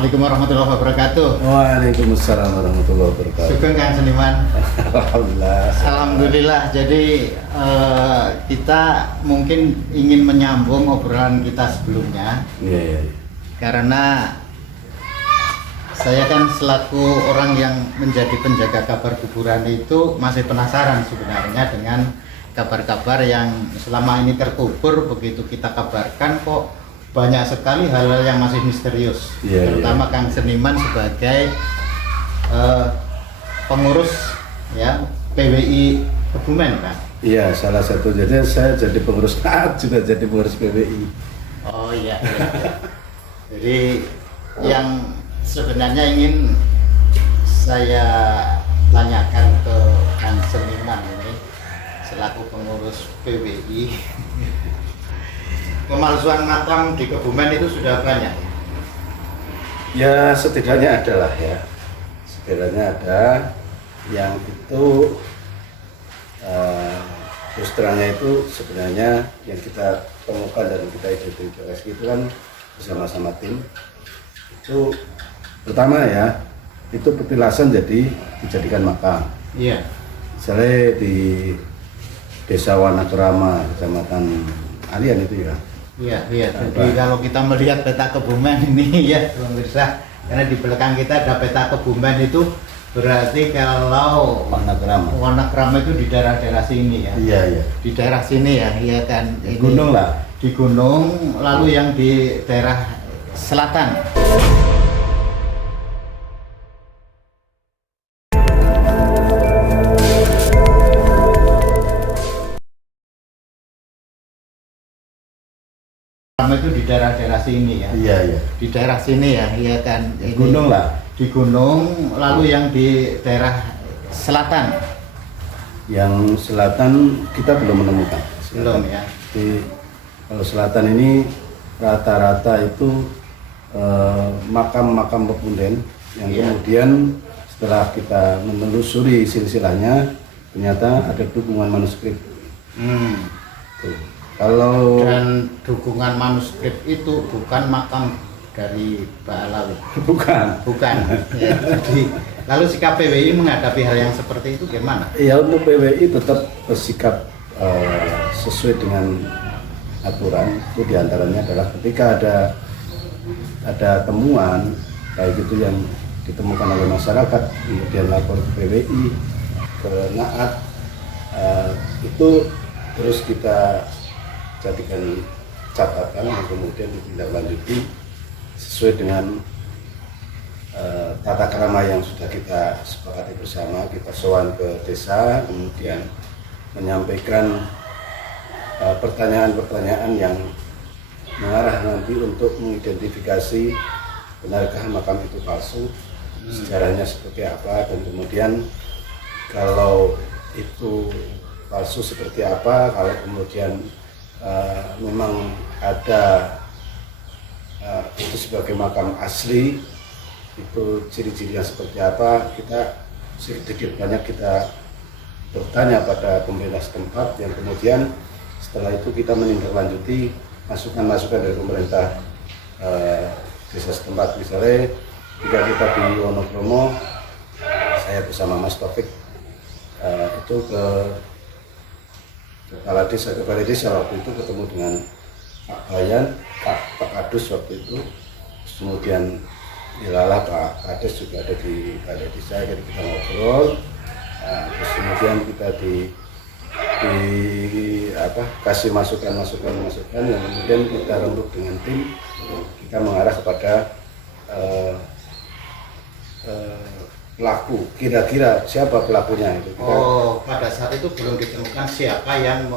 Assalamualaikum warahmatullahi wabarakatuh. Waalaikumsalam warahmatullahi wabarakatuh. Sugeng Kang Seniman. Alhamdulillah. Alhamdulillah. Jadi kita mungkin ingin menyambung obrolan kita sebelumnya. Iya. Karena saya kan selaku orang yang menjadi penjaga kabar kuburan itu masih penasaran sebenarnya dengan kabar-kabar yang selama ini terkubur. Begitu kita kabarkan kok banyak sekali hal-hal yang masih misterius, terutama Kang Seniman sebagai pengurus ya PWI Kebumen, Kang. Iya, salah satu. Jadi saya jadi pengurus taat juga jadi pengurus PWI. Oh iya. Jadi yang sebenarnya ingin saya tanyakan ke Kang Seniman ini selaku pengurus PWI. Pemalsuan makam di Kebumen itu sudah banyak. Ya setidaknya ada lah ya. Setidaknya ada yang itu terus terangnya itu sebenarnya yang kita temukan dan kita identifikasi itu kan bersama-sama tim. Itu pertama ya, itu petilasan jadi dijadikan makam. Iya. Misalnya di Desa Wanakrama, Kecamatan Alian itu ya. Iya. Jadi kalau kita melihat peta Kebumen ini ya, pemirsa, karena di belakang kita ada peta Kebumen itu berarti kalau Wanakrama itu di daerah-daerah sini ya. Iya. Di daerah sini ya, iya kan. Di gunung lah. Di gunung, lalu yang di daerah selatan. Itu di daerah-daerah sini ya. Iya. Di daerah sini ya, iya kan. Di gunung lah. Di gunung, lalu yang di daerah selatan. Yang selatan kita belum menemukan. Belum ya. Kalau selatan ini rata-rata itu makam-makam pepunden yang kemudian setelah kita menelusuri silsilahnya ternyata ada dukungan manuskrip. Kalau dan dukungan manuskrip itu bukan makam dari Mbak Alawi. Bukan. Ya, lalu sikap PWI menghadapi hal yang seperti itu gimana? Ya, untuk PWI tetap bersikap sesuai dengan aturan. Itu diantaranya adalah ketika ada temuan kayak gitu yang ditemukan oleh masyarakat kemudian lapor ke PWI, ke NAAT, itu terus kita jadikan catatan dan kemudian ditindaklanjuti sesuai dengan tata krama yang sudah kita sepakati bersama. Kita sowan ke desa, kemudian menyampaikan pertanyaan-pertanyaan yang mengarah nanti untuk mengidentifikasi benarkah makam itu palsu, sejarahnya seperti apa, dan kemudian kalau itu palsu seperti apa, kalau kemudian memang ada itu sebagai makam asli, itu ciri-cirinya seperti apa, kita sedikit banyak kita bertanya pada pemerintah setempat, yang kemudian setelah itu kita menindaklanjuti masukan-masukan dari pemerintah desa setempat. Misalnya jika kita di Wonokromo, saya bersama Mas Taufik itu ke Kepala Desa waktu itu ketemu dengan Pak Bayan, Pak Kadus waktu itu, kemudian Dilala Pak Kades juga ada di Balai Desa, jadi kita ngobrol, terus kemudian kita kasih masukan yang kemudian kita rembuk dengan tim, kita mengarah kepada pelaku, kira-kira siapa pelakunya itu. Pada saat itu belum ditemukan siapa yang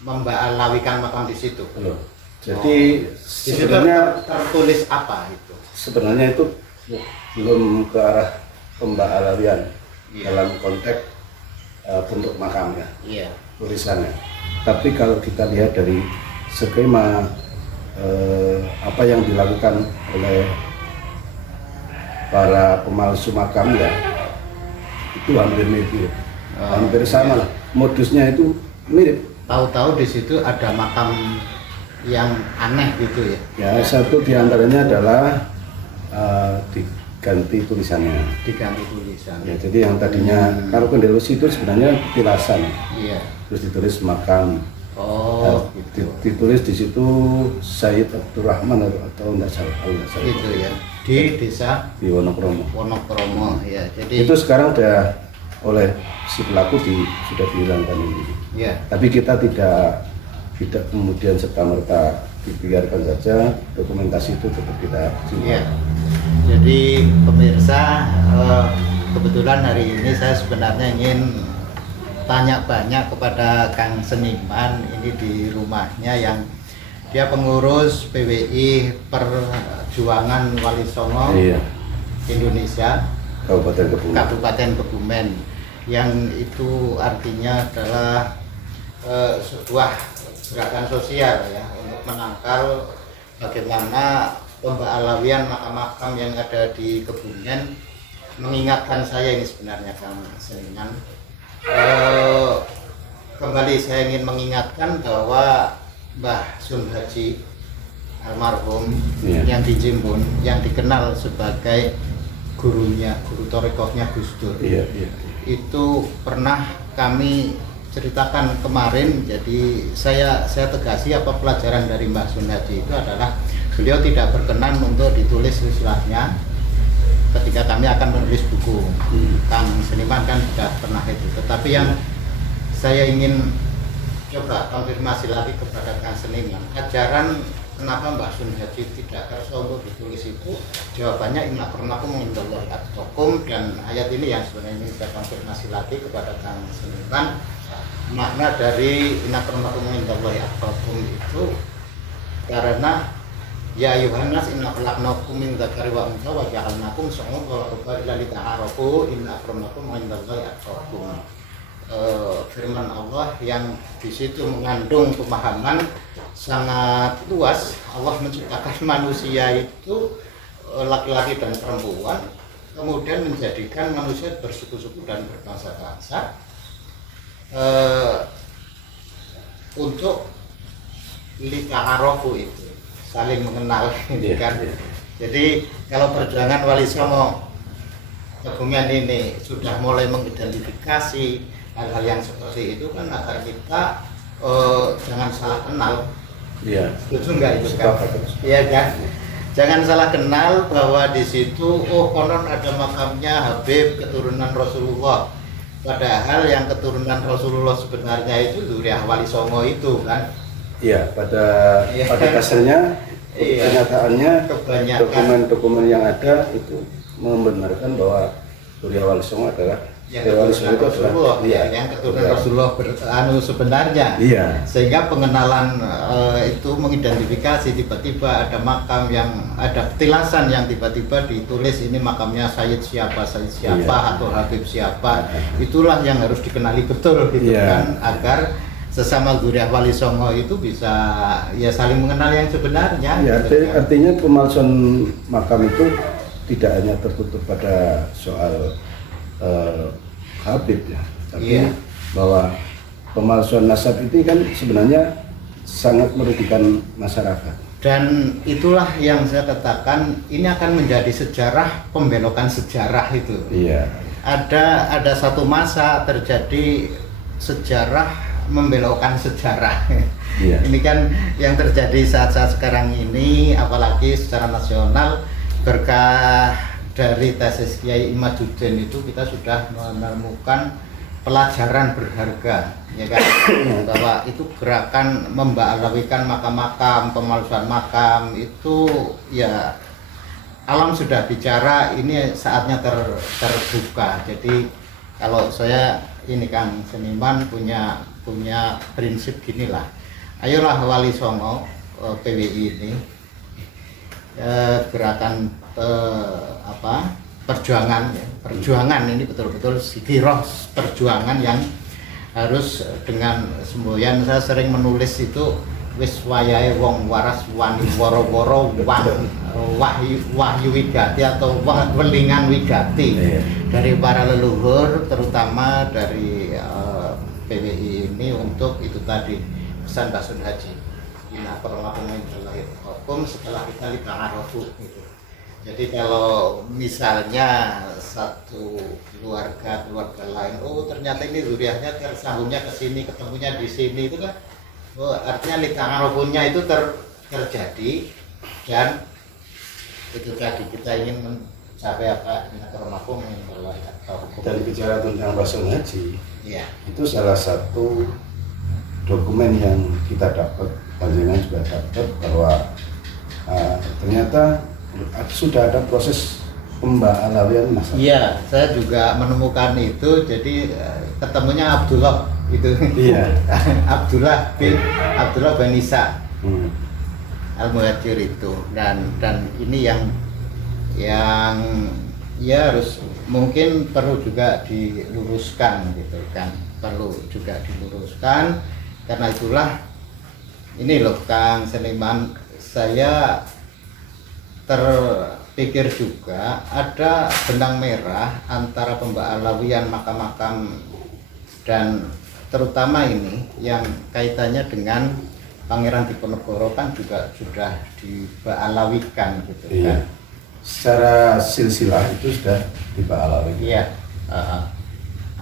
membalawikan makam di situ. Belum. Jadi sebenarnya tertulis apa itu? Sebenarnya itu belum ke arah pembalawian dalam konteks bentuk makamnya, tulisannya. Tapi kalau kita lihat dari skema apa yang dilakukan oleh para pemalsu makam ya, itu hampir mirip, hampir sama lah. Modusnya itu mirip. Tahu-tahu di situ ada makam yang aneh gitu ya? Ya, satu diantaranya adalah diganti tulisannya. Diganti tulisan. Ya, jadi yang tadinya kalau Kendelusi itu sebenarnya tilasan, Iya. terus ditulis makam. Oh, gitu. Ditulis di situ Sayyid Abdurrahman atau enggak salah, Gitu ya. Di desa di Wonokromo. Wonokromo ya. Jadi Itu sekarang udah oleh si pelaku sudah dihilangkan ini. ya. Tapi kita tidak kemudian serta-merta dibiarkan saja, dokumentasi itu tetap kita simpan. Iya. Jadi pemirsa, kebetulan hari ini saya sebenarnya ingin tanya banyak kepada Kang Seniman ini di rumahnya yang dia pengurus PWI Perjuangan Wali Songo Iya. Indonesia Kabupaten Kebumen. Kebumen, yang itu artinya adalah sebuah gerakan sosial ya untuk menangkal bagaimana pembalawian makam-makam yang ada di Kebumen. Mengingatkan saya ini sebenarnya Kang Seniman, kembali saya ingin mengingatkan bahwa Mbah Sun Haji almarhum yang di Jimbun, yang dikenal sebagai guru torekohnya Gus Dur, itu pernah kami ceritakan kemarin. Jadi saya tegasi apa pelajaran dari Mbah Sun Haji itu adalah beliau tidak berkenan untuk ditulis istilahnya ketika kami akan menulis buku. Kang Seniman kan sudah pernah itu, tetapi yang saya ingin coba konfirmasi lagi kepada Kang Seniman, ajaran kenapa Mbah Sun Haji tidak kerso untuk ditulis itu, jawabannya inna akramakum indallahi atqakum, dan ayat ini yang sebenarnya ingin saya konfirmasi lagi kepada Kang Seniman. Makna dari inna akramakum indallahi atqakum itu karena ya Yohanes inna khalaqnakum min dzakari wa untha wa ja'alnakum syu'uban wa qabaila lita'arafu inna akramakum indallahi atqakum. Firman Allah yang di situ mengandung pemahaman sangat luas. Allah menciptakan manusia itu laki-laki dan perempuan, kemudian menjadikan manusia bersuku-suku dan berbangsa-bangsa untuk lita'arafu itu saling mengenal, kan? Jadi kalau perjuangan Wali Songo Kebumen ini sudah mulai mengidentifikasi hal-hal yang seperti itu kan agar kita jangan salah kenal. Iya. Setuju nggak itu kan? Iya kan? Jangan salah kenal bahwa di situ konon ada makamnya Habib keturunan Rasulullah. Padahal yang keturunan Rasulullah sebenarnya itu zuriyah Wali Songo itu kan. Iya, pada dasarnya kenyataannya dokumen-dokumen yang ada itu membenarkan bahwa zuriyah Wali Songo adalah yang keturunan Rasulullah, yang keturunan Rasulullah sebenarnya. Iya. Sehingga pengenalan itu mengidentifikasi tiba-tiba ada makam yang ada petilasan yang tiba-tiba ditulis ini makamnya Sayyid siapa atau Habib siapa. Itulah yang harus dikenali betul gitu kan, agar sesama zuriyah Wali Songo itu bisa ya saling mengenal yang sebenarnya. Ya, artinya pemalsuan makam itu tidak hanya tertutup pada soal Habib ya, tapi bahwa pemalsuan nasab itu kan sebenarnya sangat merugikan masyarakat. Dan itulah yang saya katakan ini akan menjadi sejarah, pembelokan sejarah itu. Iya. Ada satu masa terjadi sejarah membelokkan sejarah. Iya. Ini kan yang terjadi saat-saat sekarang ini, apalagi secara nasional berkah dari tesis Kiai Imaduddin itu kita sudah menemukan pelajaran berharga, ya kan? Bahwa itu gerakan membalawikan makam-makam, pemalsuan makam itu ya alam sudah bicara, ini saatnya terbuka. Jadi kalau saya ini Kang Seniman punya prinsip ginilah, ayolah Wali Songo PWI ini gerakan perjuangan ini betul-betul giroh perjuangan yang harus dengan semboyan. Saya sering menulis itu wis wayahe wong waras wani woro-woro wahyu wigati atau welingan wigati dari para leluhur, terutama dari PWI ini untuk itu tadi pesan Mbah Sun Haji. Inna akramakum indallahi atqakum, setelah kita lita'arafu gitu. Jadi kalau misalnya satu keluarga lain, oh ternyata ini zuriatnya tersambungnya ke sini, ketemunya di sini, itu kan, oh, artinya litangarobunya itu terjadi, dan itu tadi kita ingin mencapai apa, litangarobunya atau Dan bicara tentang rasul haji, ya. itu salah satu dokumen yang kita dapat, panjenengan juga dapat bahwa ternyata sudah ada proses pembalawian masalah. Iya, saya juga menemukan itu. Jadi ketemunya Abdullah itu. Iya. Abdullah bin Isa Al-Muhajir itu, dan ini yang ya harus mungkin perlu juga diluruskan gitu kan, perlu juga diluruskan. Karena itulah ini loh Kang Seniman, saya terpikir juga ada benang merah antara pembalawian makam-makam dan terutama ini yang kaitannya dengan Pangeran Diponegoro kan juga sudah dibalawikan gitu Iya. kan. Secara silsilah itu sudah dibalawi. Iya.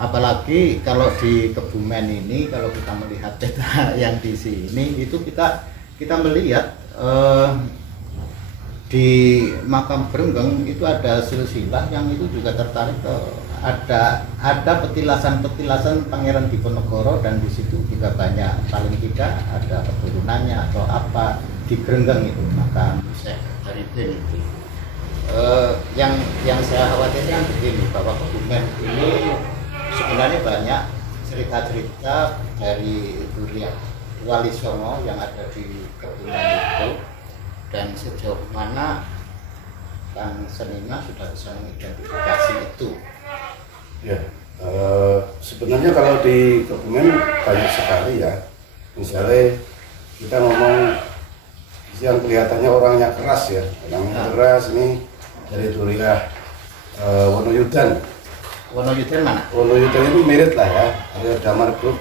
Apalagi kalau di Kebumen ini, kalau kita melihat peta yang di sini itu kita melihat di makam Brenggeng itu ada silsilah yang itu juga tertarik ke ada petilasan Pangeran Diponegoro, dan di situ juga banyak, paling tidak ada keturunannya atau apa di Brenggeng itu makam Syekh Haribin itu. Yang saya khawatirkan begini, bahwa Kebumen ini sebenarnya banyak cerita-cerita dari zuriat Wali Songo yang ada di Kebumen itu, dan sejauh mana Kang Seniman sudah bisa mengidentifikasi itu. Ya, sebenarnya kalau di Kebumen banyak sekali ya. Misalnya kita ngomong yang kelihatannya orangnya keras ya, orangnya keras ini dari Duriah Wonoyudan. Wonoyudan mana? Wonoyudan itu mirip lah ya, ada Damar Group.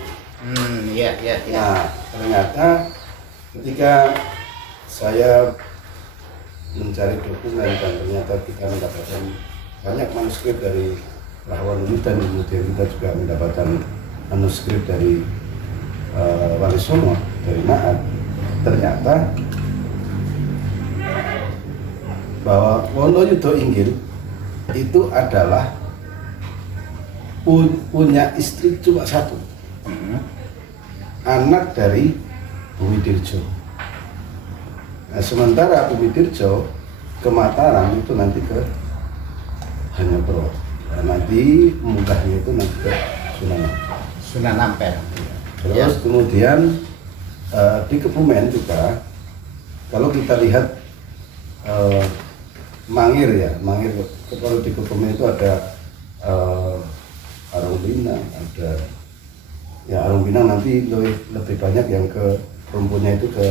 Iya. Nah, ternyata ketika saya mencari dokumen dan ternyata kita mendapatkan banyak manuskrip dari Rahwan dan kemudian kita juga mendapatkan manuskrip dari Wali Songo dari Naat, ternyata bahwa Wonoyudo Inggil itu adalah punya istri cuma satu, anak dari Bumi Dirjo. Nah, sementara Bumi Dirjo ke Mataram itu nanti ke Hanyapuro. Nah, nanti munggahnya itu nanti ke Sunan Ampel. Terus kemudian di Kebumen juga kalau kita lihat Mangir ya, kalau di Kebumen itu ada Arung Pinang, ada ya Arung Pinang nanti lebih banyak yang ke rumpunnya itu ke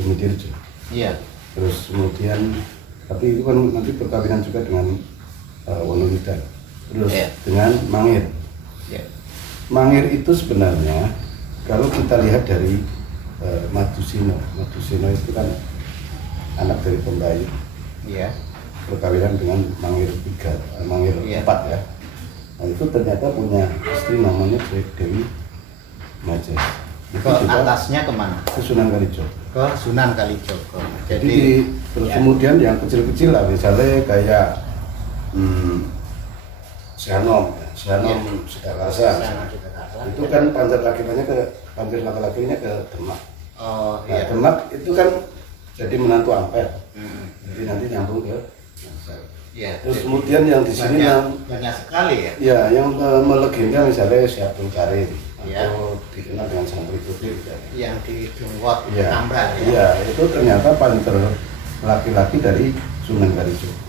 Bumi Dirjo. Iya. Terus kemudian tapi itu kan nanti perkawinan juga dengan Wonoyudan. Terus dengan Mangir. Iya. Mangir itu sebenarnya kalau kita lihat dari Madusino itu kan anak dari Pembayu. Iya. Perkawinan dengan Mangir 4 ya. Nah, itu ternyata punya istri namanya Dewi Majes. Ke atasnya kemana? Ke Sunan Kalijogo. Ke Sunan Kalijogo. Jadi terus kemudian yang kecil-kecil lah, misalnya kayak Sianom Sudakasa. Itu kan panjat laki-lakinya ke Demak. Oh Nah, iya. Demak itu kan jadi menantu Ampel. Jadi nanti nyambung ke. Iya. Terus kemudian yang di sini banyak sekali ya. ya yang melegenda misalnya Syabdul Karim Iya. atau dikenal dengan Santri Putri. Yang di Dungwot Iya. Tambrak ya. Iya, itu ternyata panter laki-laki dari Sunan Kalijogo.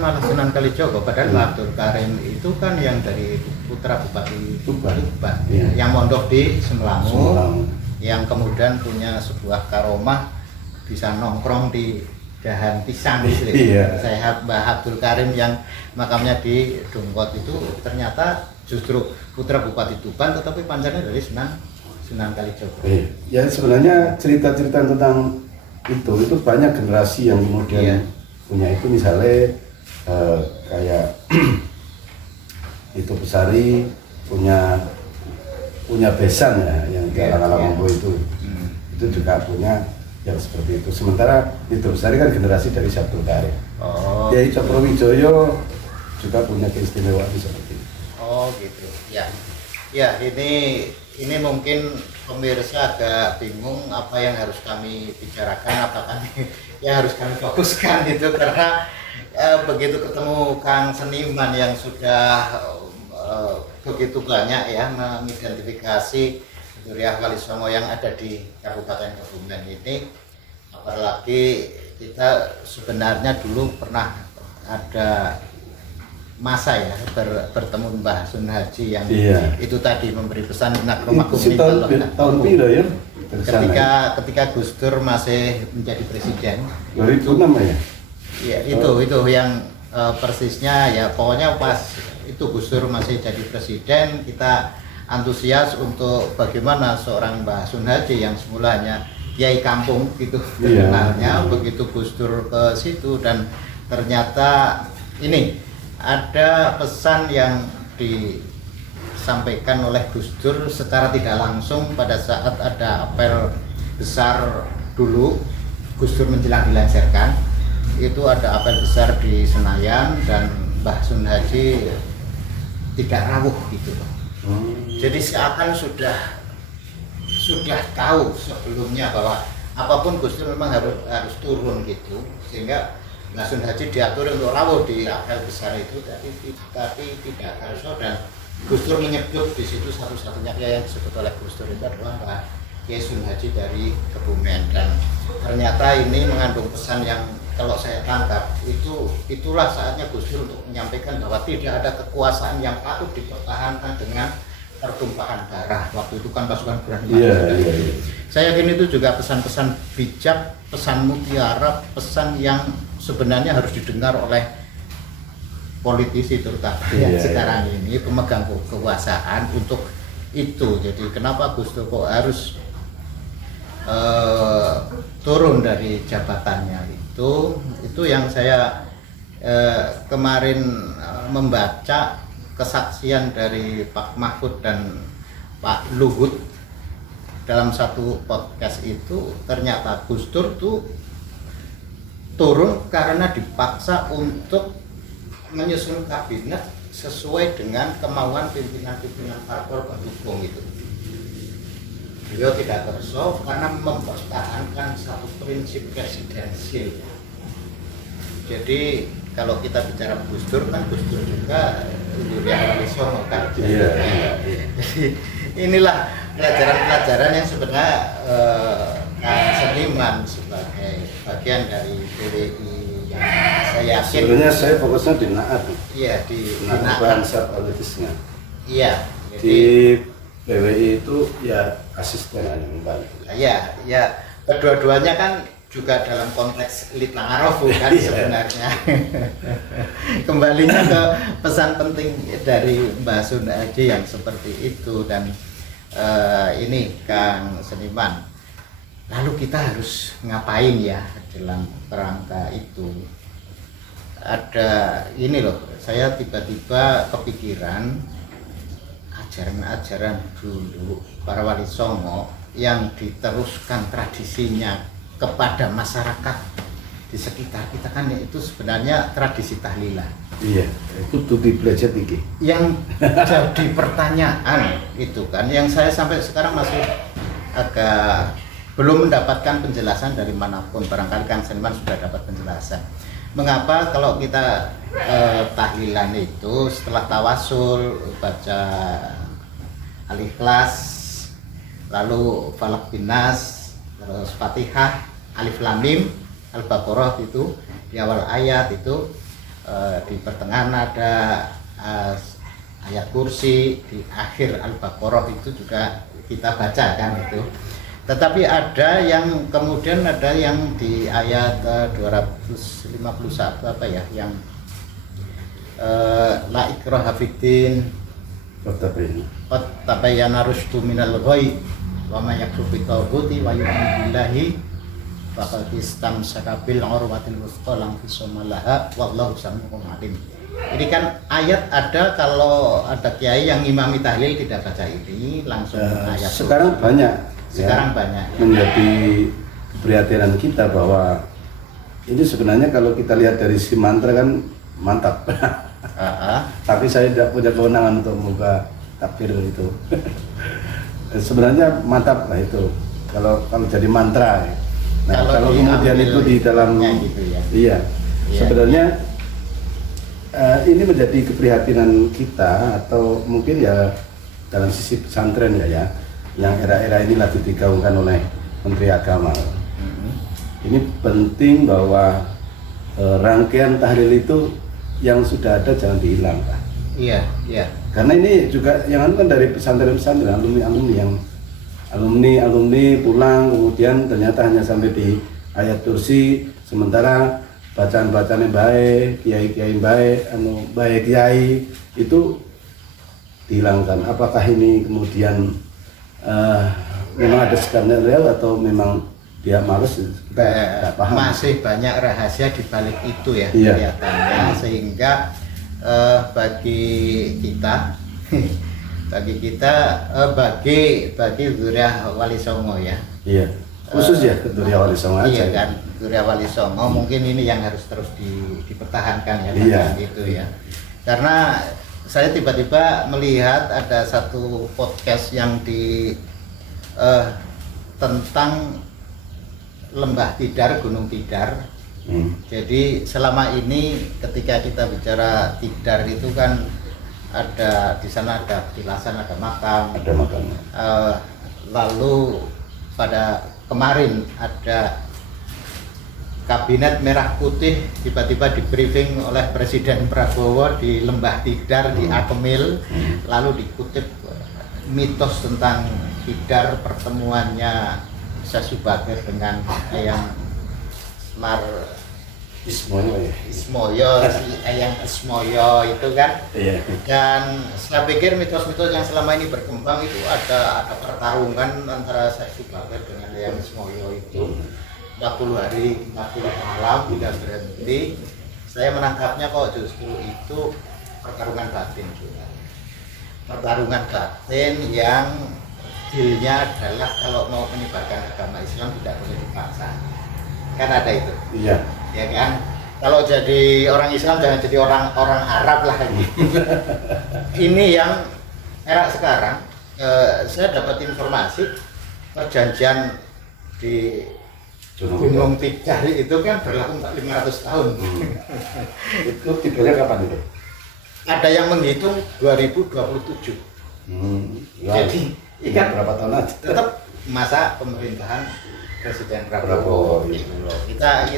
Malah Sunan Kalijogo, padahal Abdul Karim itu kan yang dari putra Bupati Tuban. Ya, Iya. yang mondok di Semelamu, Semelamu. yang kemudian punya sebuah karomah bisa nongkrong di dahan pisang gitu. Iya. Saya Mbah Abdul Karim yang makamnya di Dungkot itu ternyata justru putra Bupati Tuban, tetapi pancarnya dari Sunan Kalijogo. Ya sebenarnya cerita-cerita tentang itu banyak generasi yang kemudian punya itu misalnya kayak itu Besari punya besan ya yang di alang-alang Mambo itu juga punya yang seperti itu. Sementara itu Besari kan generasi dari Sabtu Tarik. Kiai Cokrowijoyo juga punya keistimewaan seperti itu. Oh gitu ya. Ya ini mungkin pemirsa agak bingung apa yang harus kami bicarakan, apa yang harus kami fokuskan itu, karena begitu ketemu Kang Seniman yang sudah begitu banyak ya mengidentifikasi Duriah Walisongo yang ada di Kabupaten Kebumen ini. Apalagi kita sebenarnya dulu pernah ada masa ya bertemu Mbah Sun Haji yang itu tadi memberi pesan nakromakum tahun piro ya? Ketika Gus Dur masih menjadi presiden 2006 ya? Ya itu yang persisnya ya, pokoknya pas itu Gus Dur masih jadi presiden, kita antusias untuk bagaimana seorang Mbah Sun Haji yang semulanya kiai kampung gitu terkenalnya, begitu Gus Dur ke situ dan ternyata ini ada pesan yang disampaikan oleh Gus Dur secara tidak langsung pada saat ada apel besar dulu Gus Dur menjelang dilengsarkan. Itu ada apel besar di Senayan dan Mbah Sun Haji tidak rawuh gitu. Jadi seakan sudah tahu sebelumnya bahwa apapun Gus Dur memang harus turun gitu, sehingga Mbah Sun Haji diatur untuk rawuh di apel besar itu, tapi tidak harus. Dan Gus Dur menyebut di situ satu-satunya kiai yang disebut oleh Gus Dur itu adalah Mbah Kiai Sun Haji dari Kebumen, dan ternyata ini mengandung pesan yang kalau saya tangkap itulah saatnya Gus Dur untuk menyampaikan bahwa tidak ada kekuasaan yang patut dipertahankan dengan pertumpahan darah. Waktu itu kan pasukan berani. Saya yakin itu juga pesan-pesan bijak, pesan mutiara, pesan yang sebenarnya harus didengar oleh politisi terutama yang sekarang ini pemegang kekuasaan untuk itu. Jadi kenapa Gus Dur kok harus turun dari jabatannya itu yang saya kemarin membaca kesaksian dari Pak Mahfud dan Pak Luhut dalam satu podcast itu. Ternyata Gus Dur tuh turun karena dipaksa untuk menyusun kabinet sesuai dengan kemauan pimpinan-pimpinan parpol pendukung itu. Beliau tidak bersof karena mempertahankan satu prinsip presidensil. Jadi kalau kita bicara Gus Dur kan Gus Dur juga Duriah Walisongo kan. Jadi inilah pelajaran-pelajaran yang sebenarnya Seniman sebagai bagian dari PWI yang saya yakin. Sebenarnya saya fokusnya di Naat. Iya, di Naat bahasa politisnya. Iya. Di PWI itu ya asisten aja membantu. Ya kedua-duanya kan juga dalam konteks elit Langarofu kan sebenarnya. Kembalinya ke pesan penting dari Mbah Sun Haji yang seperti itu. Dan ini Kang Seniman, lalu kita harus ngapain ya dalam kerangka itu? Ada ini loh, saya tiba-tiba kepikiran ajaran-ajaran dulu para wali songo yang diteruskan tradisinya kepada masyarakat di sekitar kita kan, itu sebenarnya tradisi tahlilan. Iya, itu tuti belajar tinggi. Yang jadi pertanyaan itu kan, yang saya sampai sekarang masih agak belum mendapatkan penjelasan dari manapun. Barangkali Kang Seniman sudah dapat penjelasan. Mengapa kalau kita tahlilan itu setelah tawasul baca Al-Ikhlas, lalu Falaq bin Nas, terus Fatihah, Alif Lam Mim, Al-Baqarah itu di awal ayat itu, di pertengahan ada ayat kursi, di akhir Al-Baqarah itu juga kita baca kan itu. Tetapi ada yang kemudian ada yang di ayat 251 apa ya, yang la ikraha fiddin qad tabayyana rusydu minal ghayy wa may yakfur bi taghuti wa yu'min billahi faqad istamsaka bil urwatil wuthqa lam fisama laha wallahu samii'un alim. Ini kan ayat ada, kalau ada kiai yang imami tahlil tidak baca ini langsung ayat. Sekarang banyak. Sekarang banyak. Menjadi keprihatinan kita bahwa ini sebenarnya kalau kita lihat dari si mantra kan mantap. Tapi saya tidak punya kewenangan untuk membuka takbir itu. Sebenarnya mantap lah itu. Kalau jadi mantra. Ya. Nah, kalau kemudian itu di dalam gitu ya. Iya. Sebenarnya ini menjadi keprihatinan kita, atau mungkin ya dalam sisi pesantren ya, yang era-era ini lagi digaungkan oleh Menteri Agama. Ini penting bahwa rangkaian tahlil itu yang sudah ada jangan dihilangkan. Iya, iya. Karena ini juga yang kan dari pesantren-pesantren, alumni pulang kemudian ternyata hanya sampai di ayat kursi, sementara bacaan-bacaan yang baik, kiai-kiai baik kiai itu dihilangkan. Apakah ini kemudian memang ada skenario atau memang dia males? Kita paham. Masih banyak rahasia di balik itu ya, iya, kelihatannya, sehingga bagi Zuriyah Wali Songo ya. Iya. Khusus ya Zuriyah Wali Songo aja. Iya kan, Zuriyah Wali Songo mungkin ini yang harus terus dipertahankan ya, iya, gitu ya. Karena saya tiba-tiba melihat ada satu podcast yang tentang Lembah Tidar, Gunung Tidar. Jadi selama ini ketika kita bicara Tidar itu kan ada di sana ada petilasan, ada makam. Ada makam. Lalu pada kemarin ada Kabinet Merah Putih tiba-tiba di briefing oleh Presiden Prabowo di Lembah Tidar di Akemil, lalu dikutip mitos tentang Tidar, pertemuannya Sasubagir dengan Eyang Semar Ismoyo, Eyang Ismoyo itu kan. Iya. Dan saya pikir mitos-mitos yang selama ini berkembang itu ada pertarungan antara Sasubagir dengan Eyang Ismoyo itu 40 hari 40 malam tidak berhenti. Saya menangkapnya kok justru itu pertarungan batin juga. Pertarungan batin yang dealnya adalah kalau mau menyebarkan agama Islam tidak boleh dipaksa. Kan ada itu. Iya. Ya kan? Kalau jadi orang Islam jangan jadi orang Arab lah gitu. Ini yang era sekarang saya dapat informasi perjanjian di Gunung Tidar itu kan berlaku 500 tahun. Itu tidurnya kapan itu? Ada yang menghitung 2027. Jadi ikan berapa tahun aja? tetap masa pemerintahan Presiden Prabowo. Kita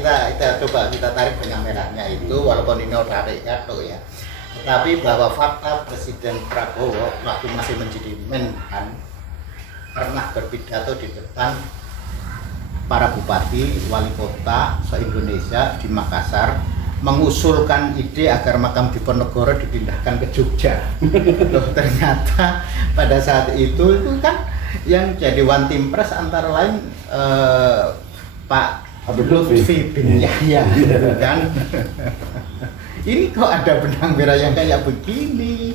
coba kita tarik benang merahnya itu, walaupun ini udah ada jatuh ya. Tetapi bahwa fakta Presiden Prabowo waktu masih menjadi Menhan pernah berpidato di depan para bupati, wali kota se-Indonesia di Makassar mengusulkan ide agar makam Diponegoro dipindahkan ke Jogja. Loh, ternyata pada saat itu kan yang jadi one team press antara lain Pak Habib Lutfi bin Yahya gitu kan. Ini kok ada benang merah yang kayak begini.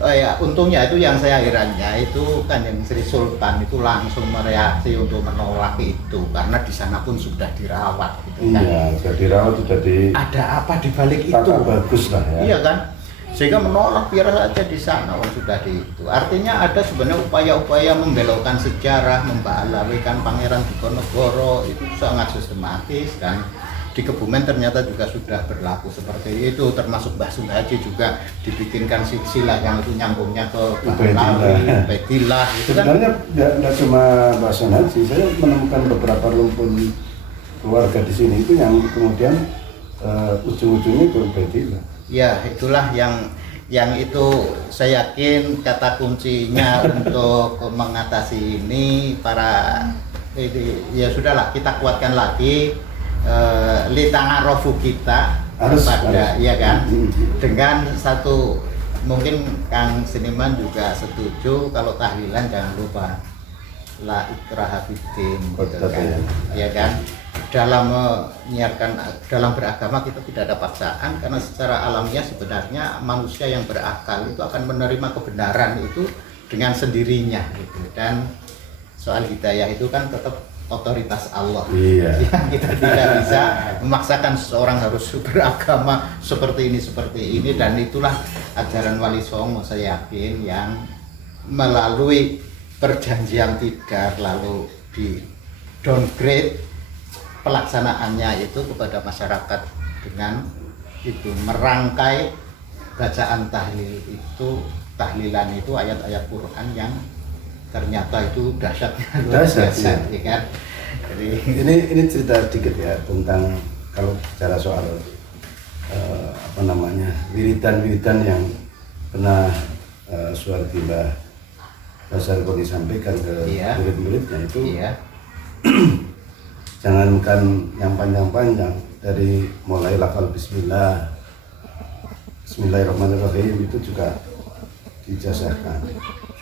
Ya, untungnya itu yang saya herannya itu kan yang Sri Sultan itu langsung mereaksi untuk menolak itu, karena di sana pun sudah dirawat gitu kan. Iya, sudah dirawat, sudah ada apa di balik itu? Bagus lah ya. Iya kan? Sehingga menolak biar saja di sana, sudah di itu. Artinya ada sebenarnya upaya-upaya membelokkan sejarah, membalawikan Pangeran Diponegoro itu sangat sistematis, dan di Kebumen ternyata juga sudah berlaku seperti itu, termasuk Mbah Sungaji juga dibikinkan silsilah yang itu nyambungnya ke Ubaidillah. Itu kan sebenarnya nggak cuma Mbah Sungaji, saya menemukan beberapa rumpun keluarga di sini itu yang kemudian ujung-ujungnya ke Ubaidillah. Ya, itulah yang itu saya yakin kata kuncinya untuk mengatasi ini ya sudahlah, kita kuatkan lagi litang'arofu kita pada ya kan, dengan satu, mungkin Kang Seniman juga setuju kalau tahlilan jangan lupa la ikraha fiddin gitu kan, ya kan. dalam menyiarkan, dalam beragama kita tidak ada paksaan, karena secara alamiah sebenarnya manusia yang berakal itu akan menerima kebenaran itu dengan sendirinya gitu. Dan soal hidayah itu kan tetap otoritas Allah. Iya. Yang kita tidak bisa memaksakan seseorang harus beragama seperti ini, dan itulah ajaran Wali Songo saya yakin yang melalui perjanjian tidar lalu di downgrade pelaksanaannya itu kepada masyarakat dengan itu merangkai bacaan tahlil itu, tahlilan itu ayat-ayat Quran yang ternyata itu dahsyatnya luar biasa, ya kan. Jadi ini cerita dikit ya tentang kalau bicara soal wiridan-wiridan yang pernah Suwardi Mbah Basarko disampaikan ke murid-muridnya itu. iya. Jangankan yang panjang-panjang, dari mulai lafal Bismillahirrahmanirrahim itu juga dijazahkan.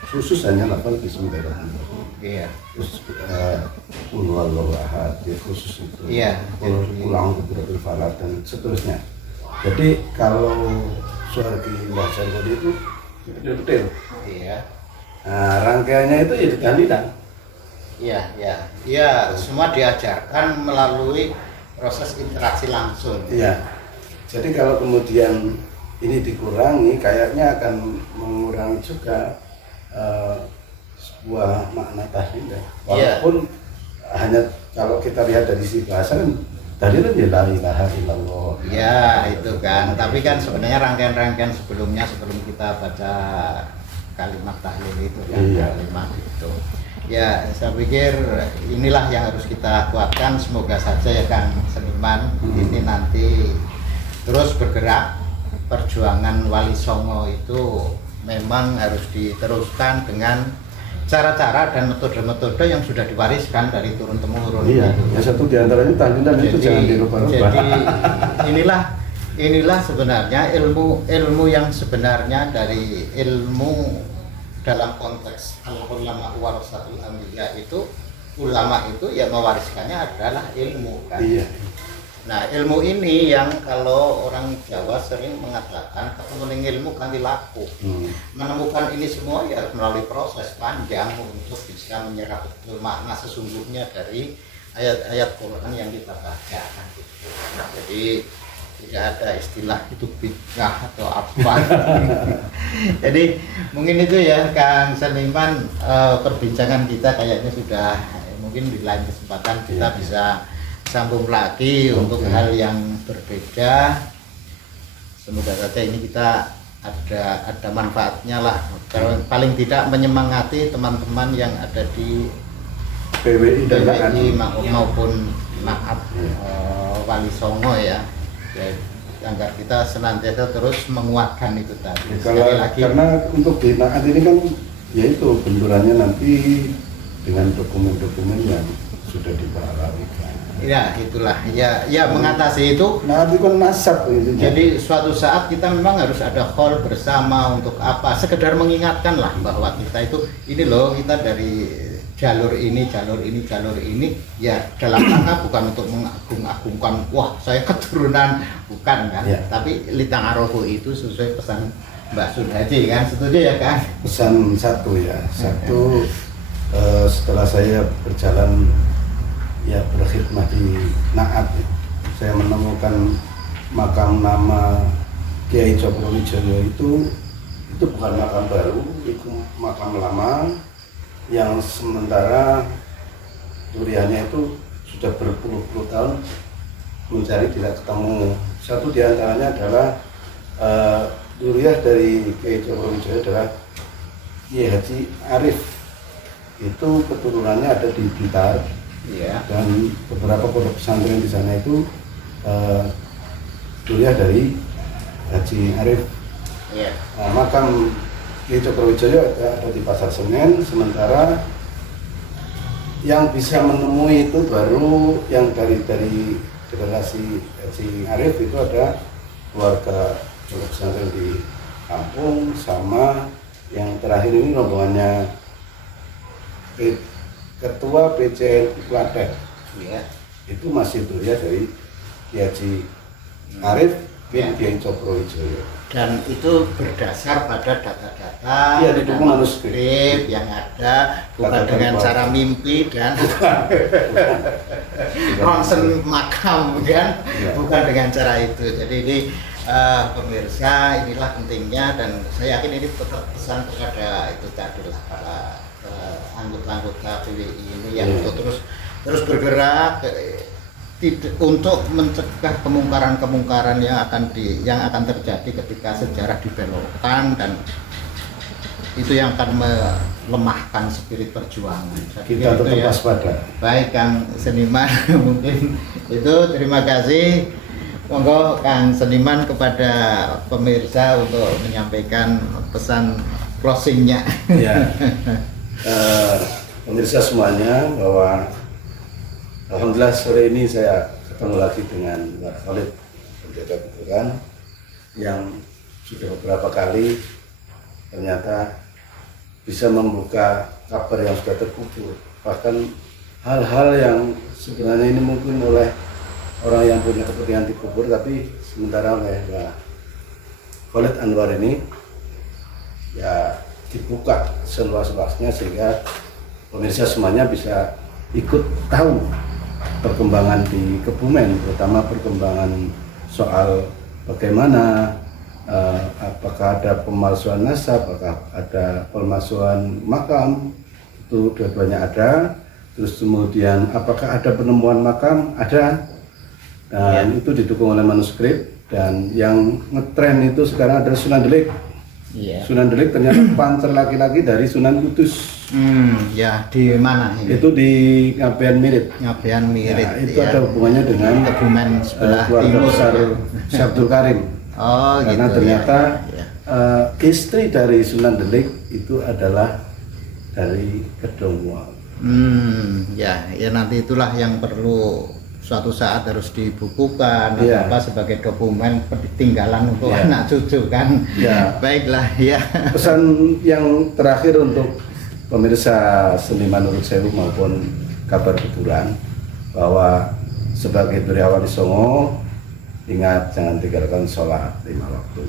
Khusus hanya lafal Bismillahirrahmanirrahim. Iya. Terus Qul huwallahu ahad, khusus itu. Iya. Ulang beberapa falak dan seterusnya. Jadi kalau Suwardi Mbah Basarko itu detail. Iya. Nah, rangkaiannya itu ya tahlilan. Iya, semua diajarkan melalui proses interaksi langsung. Iya. Jadi kalau kemudian ini dikurangi, kayaknya akan mengurangi juga sebuah makna tahlil. Walaupun hanya kalau kita lihat dari sisi bahasa kan tahlilan ya la ilaha illallah. Ya itu kan. Tapi kan sebenarnya rangkaian-rangkaian sebelumnya, sebelum kita baca kalimat tahlil itu kan, kalimat itu. Ya, saya pikir inilah yang harus kita kuatkan. Semoga saja ya Kang Seniman ini nanti terus bergerak. Perjuangan Wali Songo itu memang harus diteruskan dengan cara-cara dan metode-metode yang sudah diwariskan dari turun-temurun. Iya, yang satu diantaranya tahlilan itu jangan dirubah-rubah. Jadi inilah sebenarnya ilmu yang sebenarnya dari ilmu dalam konteks al-ulama warasatul anbiya itu, ulama itu ya mewariskannya adalah ilmu kan. Iya. Nah ilmu ini yang kalau orang Jawa sering mengatakan ketemu ilmu kan dilaku. Menemukan ini semua ya melalui proses panjang untuk bisa menyerap betul makna sesungguhnya dari ayat-ayat Quran yang kita baca kan gitu. Jadi tidak ada istilah itu bid'ah atau apa. Jadi mungkin itu ya Kang Seniman, perbincangan kita kayaknya sudah, mungkin di lain kesempatan kita bisa sambung lagi untuk hal yang berbeda. Semoga saja ini kita ada manfaatnya lah, paling tidak menyemangati teman-teman yang ada di PWI maupun Wali Songo ya. Agar kita senantiasa terus menguatkan itu tadi. Karena untuk di Naat ini kan yaitu benturannya nanti dengan dokumen-dokumen yang sudah diparalelkan. Ya itulah ya mengatasi itu. Naat itu kan nasab itu. Jadi suatu saat kita memang harus ada call bersama untuk apa? Sekedar mengingatkan lah bahwa kita itu ini loh, kita dari jalur ini ya dalam rangka bukan untuk mengagung-agungkan wah saya keturunan, bukan kan ya. Tapi litang arofu itu sesuai pesan Mbak Sunhaji kan, setuju ya kan? Pesan satu setelah saya berjalan ya berkhidmat di Naat, saya menemukan makam nama Kiai Cokrowijoyo itu bukan makam baru, itu makam lama yang sementara duriannya itu sudah berpuluh-puluh tahun mencari tidak ketemu. Satu diantaranya adalah duriah dari Kiai Cokrowijoyo adalah Kiai Haji Arif. Itu keturunannya ada di Blitar, dan beberapa pondok pesantren di sana itu duriah dari Haji Arif. Nah, makam Kiai Cokrowijoyo ada di Pasar Senen, sementara yang bisa menemui itu baru yang dari generasi Haji Arif itu ada keluarga pondok pesantren di Kampung, sama yang terakhir ini rombongannya Ketua PCN Klaten. itu masih dilihat dari Kiai Haji Arif bin Kiai Cokrowijoyo. Dan itu berdasar pada data-data Iya, dan didukung manuskrip yang ada, bukan Kata-kata dengan kuasa. cara mimpi dan ronsen makam kan, Iya. bukan dengan cara itu. Jadi ini pemirsa, inilah pentingnya, dan saya yakin ini tetap pesan kepada itu tadi lah, para anggota-anggota PWI ini yang Iya. untuk terus bergerak untuk mencegah kemungkaran-kemungkaran yang akan terjadi ketika sejarah dibelokkan, dan itu yang akan melemahkan spirit perjuangan. Kita Itu tetap ya. waspada. Baik Kang Seniman, mungkin itu, terima kasih. Monggo Kang Seniman kepada pemirsa untuk menyampaikan pesan closingnya. Ya, pemirsa semuanya, bahwa alhamdulillah sore ini saya ketemu lagi dengan Mbak Khalid penjaga kuburan yang sudah beberapa kali ternyata bisa membuka kabar yang sudah terkubur, bahkan hal-hal yang sebenarnya ini mungkin oleh orang yang punya kepentingan dikubur, tapi sementara oleh Mbak Khalid Anwar ini ya dibuka seluas-luasnya sehingga pemirsa semuanya bisa ikut tahu perkembangan di Kebumen, terutama perkembangan soal bagaimana apakah ada pemalsuan nasab, apakah ada pemalsuan makam, itu dua-duanya ada. Terus kemudian apakah ada penemuan makam, ada, dan itu didukung oleh manuskrip. Dan yang ngetren itu sekarang adalah Sunan Delik. Iya. Sunan Delik ternyata pancer laki-laki dari Sunan Kudus. Ya di mana ini? Itu di Ngabean Mirip. Ngabean Mirip. Ya, itu ya. ada hubungannya dengan Kebumen sebelah keluarga timur. besar Syabdul Karim. Oh, Karena gitu, ternyata ya. istri dari Sunan Delik itu adalah dari Kedong Mual. Ya nanti itulah yang perlu suatu saat harus dibukukan, Iya. apa sebagai dokumen peninggalan untuk Iya. anak cucu kan. Iya. Baiklah ya. Pesan yang terakhir untuk pemirsa Seniman Urut Sewu maupun Kabar Kuburan, bahwa sebagai Duriawan Songo, ingat jangan tinggalkan sholat 5 waktu.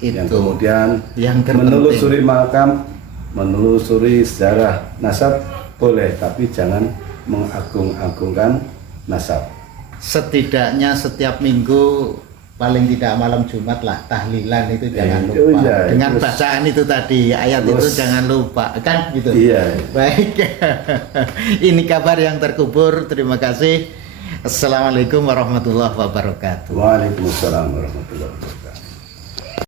Yang Itu kemudian yang terpenting. menelusuri makam, menelusuri sejarah nasab boleh, tapi jangan mengagung-agungkan nasab. Setidaknya setiap minggu, paling tidak malam Jumat lah, tahlilan itu jangan Iya, lupa. iya, Dengan terus- bacaan itu tadi, ayat itu terus- jangan lupa, kan gitu. Iya. Baik. Ini kabar yang terkubur. Terima kasih. Assalamualaikum warahmatullahi wabarakatuh. Waalaikumsalam warahmatullahi wabarakatuh.